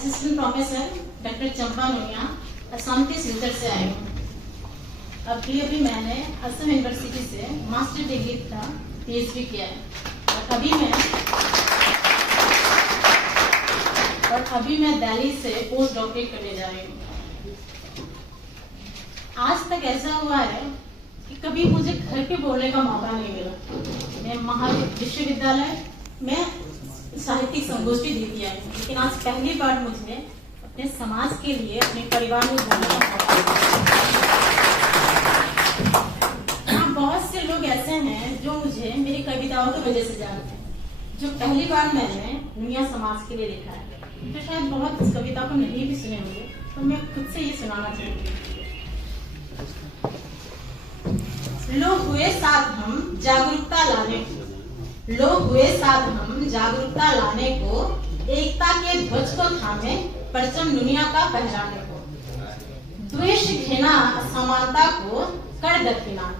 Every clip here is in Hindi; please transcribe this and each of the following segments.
असिस्टेंट प्रोफेसर डॉक्टर चंपा नोनिया, असम के सिलचर से आई हूँ। अभी मैंने असम यूनिवर्सिटी से मास्टर डिग्री का PhD किया है और अभी मैं दिल्ली से पोस्ट डॉक्टरेट करने जा रही हूँ। आज तक ऐसा हुआ है कि कभी मुझे घर पे बोलने का मौका नहीं मिला। मैं विश्वविद्यालय में साहित्यिक संगोष्ठी देती आई हूँ, लेकिन आज पहली बार मुझे अपने समाज के लिए, अपने परिवार में बोलने का मौका मिला। यहाँ बहुत से लोग ऐसे हैं जो मुझे मेरी कविताओं की वजह से जानते हैं, जो पहली बार मैंने दुनिया समाज के लिए लिखा है। तो शायद बहुत इस कविता को नहीं भी सुने होंगे, तो मैं खुद से ये सुनाना चाहूंगी। लोग हुए साथ हम जागरूकता लाने को, लोग हुए साथ हम जागरूकता लाने को, एकता के ध्वज को थामे परचम दुनिया का फहराने को। द्वेष घृणा असमानता को कर दरकिनार,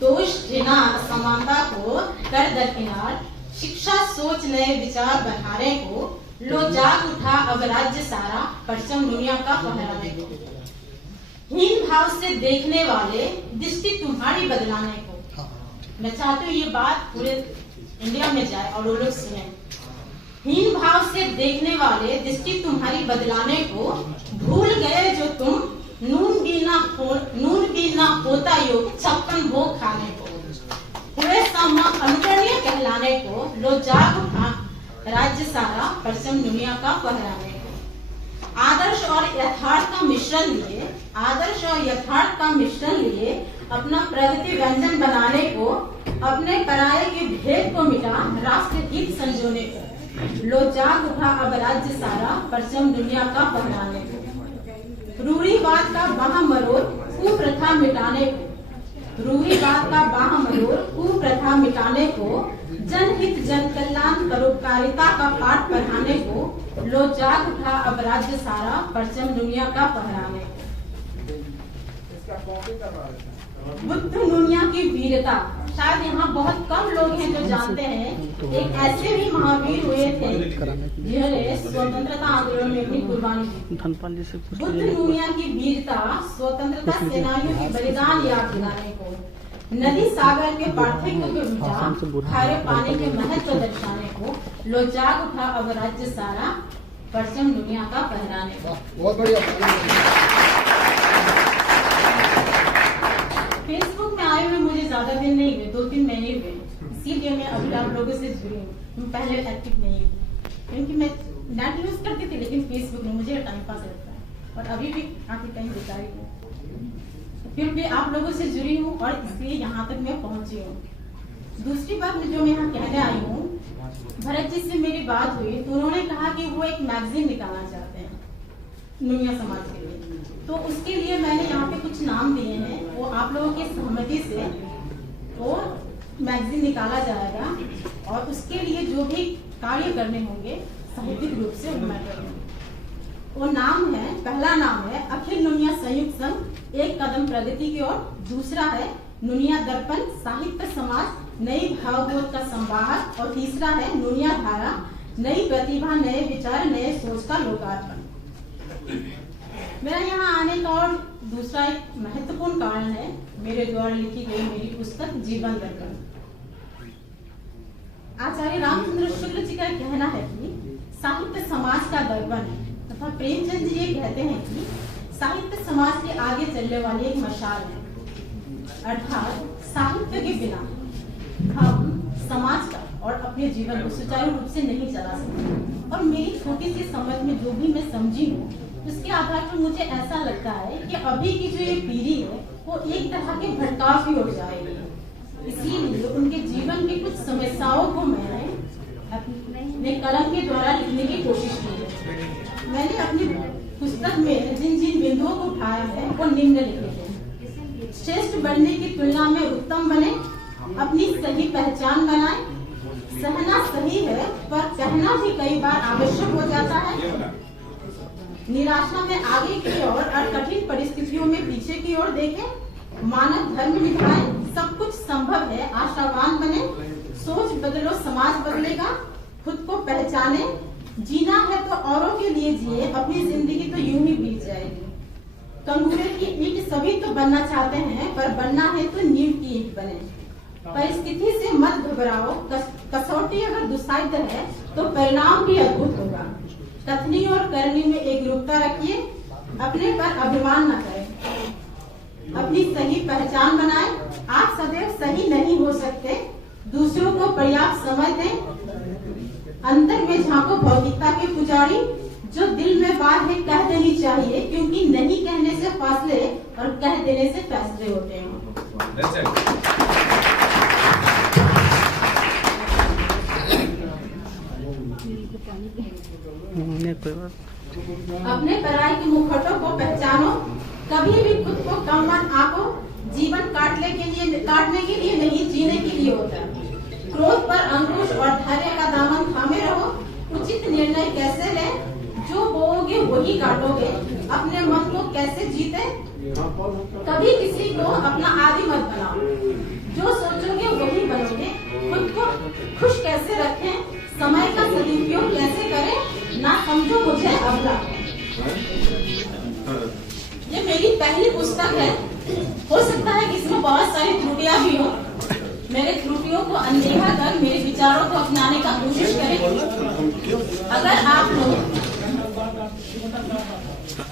दोष घृणा असमानता को कर दरकिनार, शिक्षा सोच नए विचार बढ़ाने को, लो जाग उठा अब राज्य सारा परचम दुनिया का फहराने को। हीन भाव से देखने वाले दृष्टि तुम्हारी बदलाने को। मैं चाहती हूँ ये बात पूरे इंडिया में जाए और वो लोग सुने। हीन भाव से देखने वाले दृष्टि तुम्हारी बदलाने को, भूल गए जो तुम नून भी ना होता योग 56 भोग खाने को। पूरे अनुकरणीय कहलाने को, लो जाग उठा राज्य सारा परचम दुनिया का फहराने को। आदर्श और यथार्थ का मिश्रण लिए, आदर्श और यथार्थ का मिश्रण लिए अपना प्रगति व्यंजन बनाने को, अपने पराये के भेद को मिटा राष्ट्र गीत संजोने को, लो जाग उठा अब राज्य सारा परचम दुनिया का फहराने को। रूढ़िवाद का बाह मरोड़ कुप्रथा मिटाने को, रूढ़िवाद का बाह मरोड़ कुप्रथा मिटाने को, जनहित जन कल्याण परोपकारिता का पाठ पढ़ाने को, लो जाग उठा अब राज्य सारा परचम दुनिया का फहराने को। बुद्ध दुनिया की वीरता, शायद यहाँ बहुत कम लोग हैं जो जानते हैं। एक ऐसे भी महावीर हुए थे जिन्होंने स्वतंत्रता आंदोलन में अपनी कुर्बानी दी। बुद्ध दुनिया की वीरता, स्वतंत्रता सेनानियों के बलिदान याद दिलाने को, नदी सागर के पार्थक्य के विचार खारे पानी के महत्व दर्शाने को, लो जाग उठा अब राज्य सारा परचम दुनिया का फहराने को। बहुत बढ़िया। फेसबुक में आए हुए मुझे ज्यादा दिन नहीं हुए, 2-3 महीने हुए, इसीलिए मैं अभी आप लोगों से जुड़ी हूँ। पहले एक्टिव नहीं हुई क्योंकि मैं नेट यूज करती थी, लेकिन फेसबुक में मुझे टाइम पास रहता है और अभी भी काफी टाइम बिता रही हूँ। फिर भी आप लोगों से जुड़ी हूँ और इसलिए यहाँ तक मैं पहुंची हूँ। दूसरी बात जो मैं यहाँ कहने आई हूँ, भरत जी से मेरी बात हुई तो उन्होंने कहा कि वो एक मैगजीन निकालना चाहते हैं दुनिया समाज के लिए। तो उसके लिए मैंने यहाँ पे कुछ नाम दिए हैं, वो आप लोगों की सहमति से वो मैगजीन निकाला जाएगा और उसके लिए जो भी कार्य करने होंगे साहित्यिक रूप से मैं करूँगी। वो नाम है, पहला नाम है अखिल नुनिया संयुक्त संघ एक कदम प्रगति की ओर, दूसरा है नुनिया दर्पण साहित्य समाज नई भावबोध का संवाहक, और तीसरा है नुनिया धारा नई प्रतिभा नए विचार नए सोच का लोकार्पण। मेरा यहाँ आने का और दूसरा एक महत्वपूर्ण कारण है मेरे द्वारा लिखी गई मेरी पुस्तक जीवन दर्पण। आचार्य रामचंद्र शुक्ल जी का कहना है कि साहित्य समाज का दर्पण है, तथा प्रेमचंद जी ये कहते हैं कि साहित्य समाज के आगे चलने वाली एक मशाल है। अर्थात साहित्य के बिना हम समाज का और अपने जीवन को सुचारू रूप से नहीं चला सकते। और मेरी छोटी सी समझ में जो भी मैं समझी हूँ, उसके आधार पर मुझे ऐसा लगता है कि अभी की जो ये पीढ़ी है वो एक तरह के भटकाव की ओर जाएगी। इसीलिए उनके जीवन की कुछ समस्याओं को मैंने अपने कलम के द्वारा लिखने की कोशिश की है। मैंने अपनी पुस्तक में जिन जिन बिंदुओं को उठाया है वो निम्नलिखित है। श्रेष्ठ बनने की तुलना में उत्तम बने, अपनी सही पहचान बनाए, सहना सही है पर कहना भी कई बार आवश्यक हो जाता है, निराशा में आगे की ओर और कठिन परिस्थितियों में पीछे की ओर देखें, मानव धर्म निभाएं, सब कुछ संभव है, आशावान बने, सोच बदलो समाज बदलेगा, खुद को पहचाने, जीना है तो औरों के लिए जिए, अपनी जिंदगी तो यूं ही बीत जाएगी। कंगूरे की ईंट सभी तो बनना चाहते हैं, पर बनना है तो नींव की ईंट बने। परिस्थिति से मत घबराओ, कसौटी अगर दुस्साध्य है तो परिणाम भी अद्भुत होगा। कथनी और करनी में एक रूपता रखिए, अपने पर अभिमान न करें, अपनी सही पहचान बनाएं। आप सदैव सही नहीं हो सकते, दूसरों को पर्याप्त समय दें। अंदर में झांको भौतिकता के पुजारी, जो दिल में बात है कह देनी चाहिए, क्योंकि नहीं कहने से फासले और कह देने से फैसले होते हैं। अपने पराई के मुखौटों को पहचानो, कभी भी खुद को कम मत आंको। जीवन काटने के लिए नहीं, जीने के लिए होता है। क्रोध पर अंकुश और धैर्य का दामन थामे रहो। उचित निर्णय कैसे लें, जो बोओगे वही काटोगे। अपने मन को कैसे जीते, कभी किसी को अपना आदि मत बनाओ। जो सोचोगे वही बनोगे। खुद को खुश कैसे रखें, समय का सदुपयोग कैसे करें, ना समझो मुझे अबला। ये मेरी पहली पुस्तक है, हो सकता है कि इसमें बहुत सारी त्रुटियां भी हो। मेरे त्रुटियों को अनदेखा कर मेरे विचारों को अपनाने का कोशिश करें।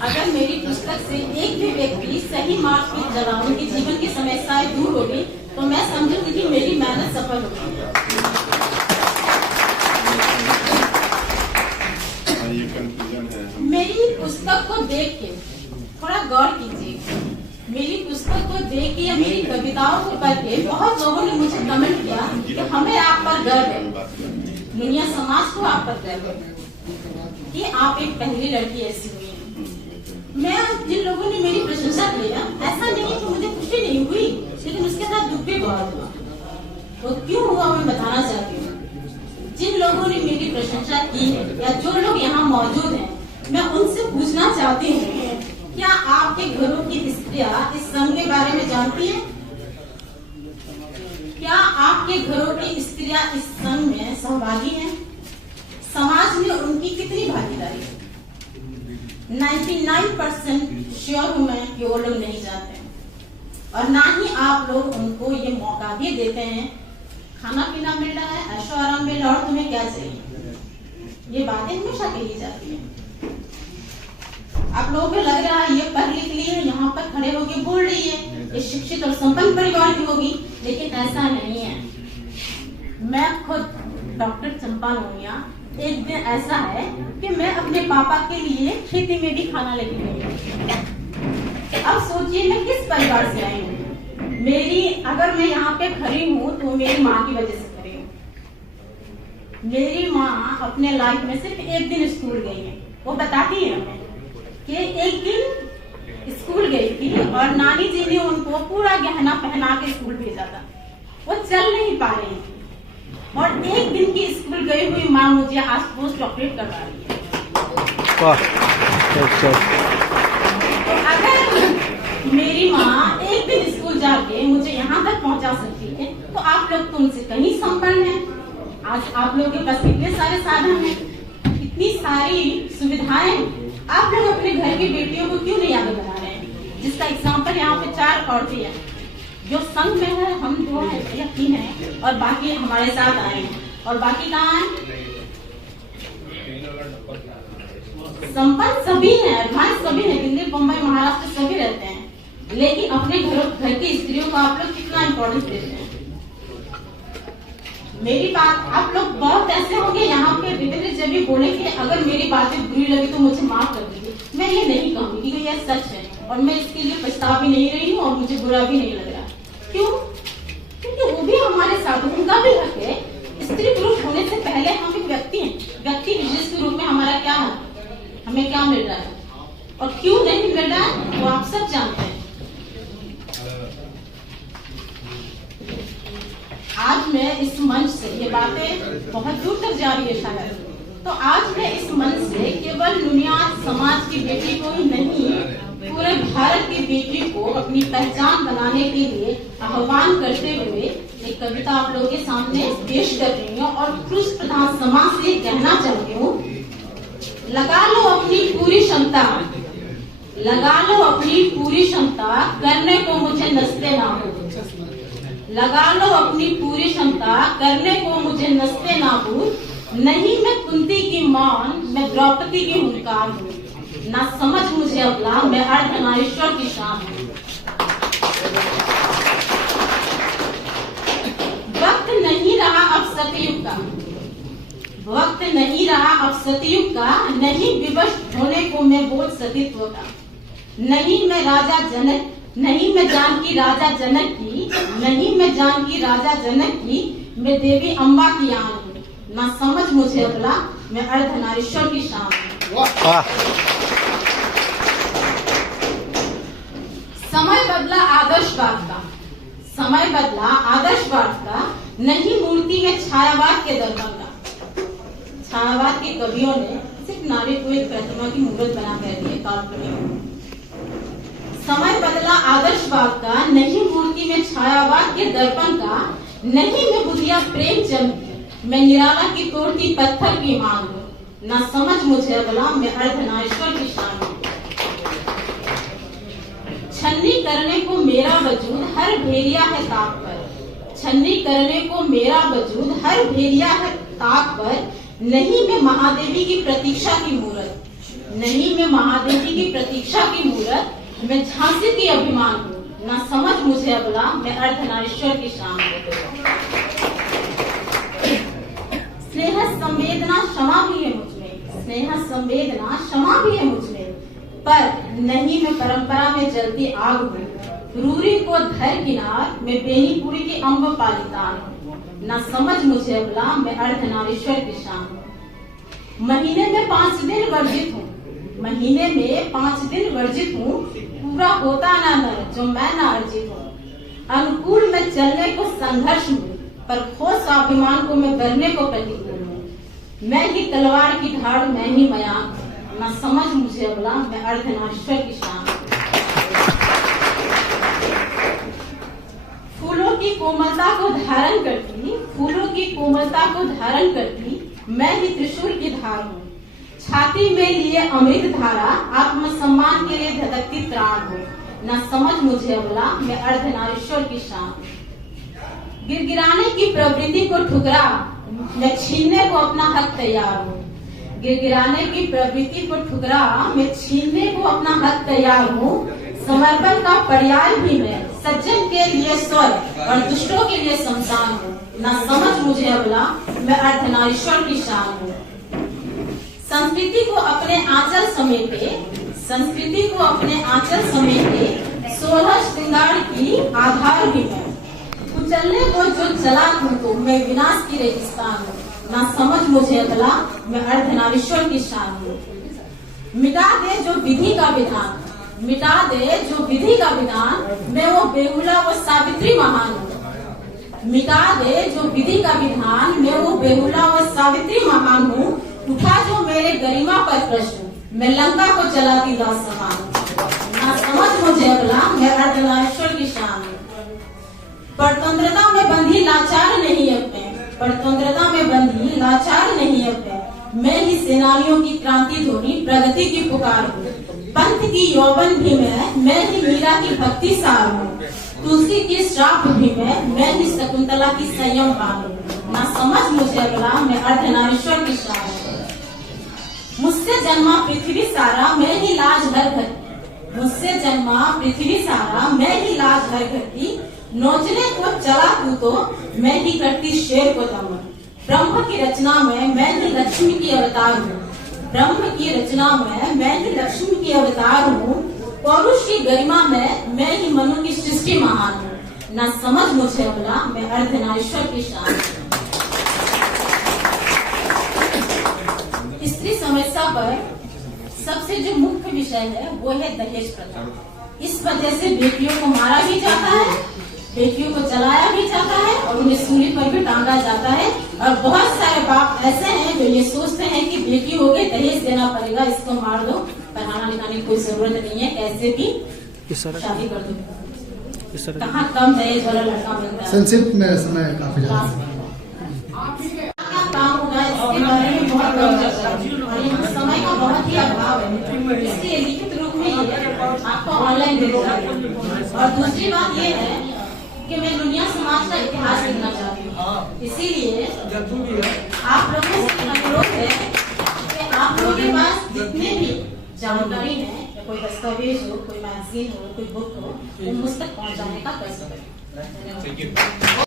अगर मेरी पुस्तक से एक भी व्यक्ति सही मार्ग पर चला, उनके जीवन की समस्याएं दूर होगी, तो मैं समझूंगी कि मेरी मेहनत सफल होगी। मेरी पुस्तक को देख के थोड़ा गौर कीजिए। मेरी पुस्तक को देख के या मेरी कविताओं को पढ़ के बहुत लोगों ने मुझे कमेंट किया कि हमें आप पर गर्व है, दुनिया समाज को आप पर गर्व है कि आप एक पहली लड़की ऐसी हुई है। मैं जिन लोगों ने मेरी प्रशंसा की ना, ऐसा नहीं कि मुझे खुशी नहीं हुई, लेकिन उसके साथ दुख भी बहुत हुआ। वो क्यों हुआ मैं बताना चाहती हूँ। जिन लोगों ने मेरी प्रशंसा की है या जो लोग यहाँ मौजूद हैं, मैं उनसे पूछना चाहती हूँ, क्या आपके घरों की स्त्रियां इस संघ के बारे में जानती हैं? क्या आपके घरों की स्त्रियां इस संघ में सहभागी हैं? समाज में उनकी कितनी भागीदारी है? 99% श्योर हूं मैं कि वो लोग नहीं जानते, और ना ही आप लोग उनको ये मौका भी देते हैं। खाना पीना मिल रहा है, ऐशो आराम मिल रहा है, और तुम्हें क्या चाहिए? ये बातें हमेशा कही जाती है। आप लोगों को लग रहा है ये पढ़ लिख ली है, यहाँ पर खड़े होकर बोल रही है, ये शिक्षित और संपन्न परिवार की होगी, लेकिन ऐसा नहीं है। मैं खुद डॉक्टर चंपा लोनिया, एक दिन ऐसा है कि मैं अपने पापा के लिए खेती में भी खाना लेके गई। अब सोचिए मैं किस परिवार से आई हूँ। मेरी अगर मैं यहाँ पे खड़ी हूँ तो मेरी माँ की वजह से खड़ी हूँ। मेरी माँ अपने लाइफ में सिर्फ एक दिन स्कूल गई है। वो बताती है हमें कि एक दिन स्कूल गई थी और नानी जी ने उनको पूरा गहना पहना के स्कूल भेजा था। वो चल नहीं पा रही थी, और एक दिन की स्कूल गई हुई माँ मुझे आज रोज चॉकलेट करवा रही है। तो अगर मेरी माँ एक दिन स्कूल जाके मुझे यहाँ तक पहुँचा सकती है, तो आप लोग तो उनसे कहीं संपन्न हैं। आज आप लोगों के पास कितने सारे साधन हैं, इतनी सारी सुविधाएं। आप लोग अपने घर की बेटियों को क्यों नहीं आगे बढ़ा रहे हैं? जिसका एग्जाम्पल यहाँ पे 4 औरतें हैं जो संघ में है, हम 2 हैं और बाकी हमारे साथ आए हैं, और बाकी कहाँ हैं? संपन्न सभी हैं, एडवांस सभी हैं, दिल्ली बम्बई महाराष्ट्र सभी रहते हैं, लेकिन अपने घर की स्त्रियों को आप लोग कितना इम्पोर्टेंस देते हैं। मेरी बात आप लोग बहुत ऐसे होंगे यहाँ पे विभिन्न जब भी बोले कि अगर मेरी बातें बुरी लगी तो मुझे माफ कर दीजिए। मैं ये नहीं कहूँगी कि यह सच है, और मैं इसके लिए पछता भी नहीं रही हूँ और मुझे बुरा भी नहीं लग रहा। क्यों? क्योंकि वो भी हमारे साथ, उनका भी हक है। स्त्री पुरुष होने से पहले हम एक व्यक्ति हैं। व्यक्ति विशेष के रूप में हमारा क्या है, हमें क्या मिल रहा है और क्यों नहीं मिल रहा है, वो आप सब जानते हैं। आज मैं इस मंच से, ये बातें बहुत दूर तक जा रही है शायद, तो आज मैं इस मंच से केवल दुनिया समाज की बेटी को ही नहीं, पूरे भारत की बेटी को अपनी पहचान बनाने के लिए आह्वान करते हुए एक कविता आप लोगों के सामने पेश कर रही हूँ, और पुरुष प्रधान समाज से कहना चाहती हूँ लगा लो अपनी पूरी क्षमता, लगा लो अपनी पूरी क्षमता, करने को मुझे नस्ते ना हो। लगा लो अपनी पूरी क्षमता, करने को मुझे नस्ते ना हो। नहीं मैं कुंती की मान, मैं द्रौपदी की हुंकार हूँ। ना समझ मुझे अबला, मैं अर्धनारीश्वर की शान हूँ। वक्त नहीं रहा अब सतयुग का, वक्त नहीं रहा अब सतयुग का। नहीं विवश होने को मैं बोल सतीत्व का। नहीं मैं राजा जनक, नहीं मैं जानकी राजा जनक की, नहीं मैं जानकी राजा जनक की, मैं देवी अम्बा की आन हूँ। ना समझ मुझे अबला, मैं अर्धनारीश्वर की शान हूँ। समय बदला आदर्शवाद का, समय बदला आदर्शवाद का। नहीं मूर्ति में छायावाद के दर्पण का। छायावाद के कवियों ने सिर्फ नारी को एक प्रतिमा की मूर्त बना कर दी है, काल्पनिक। समय बदला आदर्शवाद का, नहीं मूर्ति में छायावाद के दर्पण का। नहीं मैं बुधिया प्रेमचंद की, मैं निराला की तोड़ती पत्थर की मांग हूँ। ना समझ मुझे अबला, मैं अर्धनारीश्वर की शान हूँ। छन्नी करने को मेरा वजूद हर भेड़िया है ताक पर। छन्नी करने को मेरा वजूद हर भेड़िया है ताक पर। नहीं मैं महादेवी की प्रतीक्षा की मूरत, नहीं मैं महादेवी की प्रतीक्षा की मूरत, मैं झांसी की अभिमान हूँ। ना समझ मुझे अबला, मैं अर्धनारीश्वर की शान हूँ। स्नेह संवेदना क्षमा भी है मुझमें, स्नेह संवेदना क्षमा भी है मुझमें। पर नहीं मैं परंपरा में जलती आग हूँ। रूरी को धर किनार, मैं बेनीपुरी की अम्ब पालितान हूँ। ना समझ मुझे अबला, मैं अर्धनारीश्वर की शान हूँ। महीने में 5 दिन वर्जित हूँ, महीने में 5 दिन वर्जित हूँ। पूरा होता ना नर जो मैं ना अर्जित हूँ। अनुकूल में चलने को संघर्ष हूँ, पर खो स्वाभिमान को मैं करने को प्रतिकूल हूँ। मैं ही तलवार की धाड़, मैं ही मयांक हूँ। ना समझ मुझे अबला, मैं अर्धनारीश्वर की शान हूँ। फूलों की कोमलता को धारण करती, फूलों की कोमलता को धारण करती, मैं ही त्रिशूल की धार हूँ। छाती में लिए अमृत धारा, आत्मसम्मान के लिए धधकती त्राण हूँ। ना समझ मुझे अबला, मैं अर्धनारीश्वर की शान। गिरगिराने की प्रवृत्ति को ठुकरा, मैं छीनने को अपना हक तैयार हूँ। गिरगिराने की प्रवृत्ति को ठुकरा, मैं छीनने को अपना हक तैयार हूँ। समर्पण का पर्याय भी मैं, सज्जन के लिए स्वर्ग और दुष्टों के लिए शमशान हूँ। ना समझ मुझे अबला, मैं अर्धनारीश्वर की शान हूँ। संस्कृति को अपने आंचल समेटे, संस्कृति को अपने आंचल समेटे, 16 श्रृंगार की आधार भी मैं। कुचलने को जो चला तो मैं विनाश की रेगिस्तान हूँ। ना समझ मुझे अबला, मैं अर्धनारीश्वर की शान हूँ। मिटा दे जो विधि का विधान, मिटा दे जो विधि का विधान, मैं वो बेहुला वो सावित्री महान हूँ। मिटा दे जो विधि का विधान, मैं वो बेहुला वो सावित्री महान हूँ। उठा जो मेरे गरिमा पर प्रश्न, मैं लंका को चलाती दास समान। ना समझ मुझे अबला, मैं अर्धनारीश्वर की शान हूँ। परतंत्रता में बंधी लाचार नहीं अब मैं, परतंत्रता में बंधी लाचार नहीं अब मैं ही सेनानियों की क्रांति ध्वनि, प्रगति की पुकार हूँ। पंथ की यौवन भी मैं ही मीरा की भक्ति सार हूँ। तुलसी की श्राप भी मैं ही शकुंतला की संयम बान हूँ। ना समझ मुझे अबला, मैं अर्धनारीश्वर की शान हूँ। मुझसे जन्मा पृथ्वी सारा, मैं ही लाज हर घर, मुझसे जन्मा पृथ्वी सारा, मैं ही लाज हर घर की। नोचने को चला तो मैं ही करती शेर को दमन। ब्रह्म की रचना में मैं ही लक्ष्मी की अवतार हूँ। ब्रह्म की रचना में मैं ही लक्ष्मी की अवतार हूँ। पौरुष की गरिमा में मैं ही मनु की सृष्टि महान हूँ। ना समझ मुझे अबला, मैं अर्धनारीश्वर की शान हूँ। स्त्री समस्या पर सबसे जो मुख्य विषय है वो है दहेज प्रथा। इस वजह से बेटियों को मारा भी जाता है, बेटियों को जलाया भी जाता है और उन्हें सूली पर भी टांगा जाता है। और बहुत सारे बाप ऐसे हैं जो ये सोचते हैं कि बेटी हो गई दहेज देना पड़ेगा, इसको मार दो, पढ़ाना लिखाने की कोई जरूरत नहीं है, कैसे भी शादी कर दो। कहाँ कम दहेज वाला लड़का मिलता है। संक्षिप्त में समय काफी ज्यादा काम होगा इसके बारे में बहुत कम चर्चा, समय का आपको ऑनलाइन दे दूंगा। और दूसरी बात ये है कि मैं दुनिया समाज का इतिहास लिखना चाहती हूँ, इसीलिए आप लोगों से अनुरोध है कि आप लोगों के पास जितने भी जानकारी है, या कोई दस्तावेज हो, कोई मैगजीन हो, कोई बुक हो, वो मुझ तक पहुँचाने का कष्ट करें।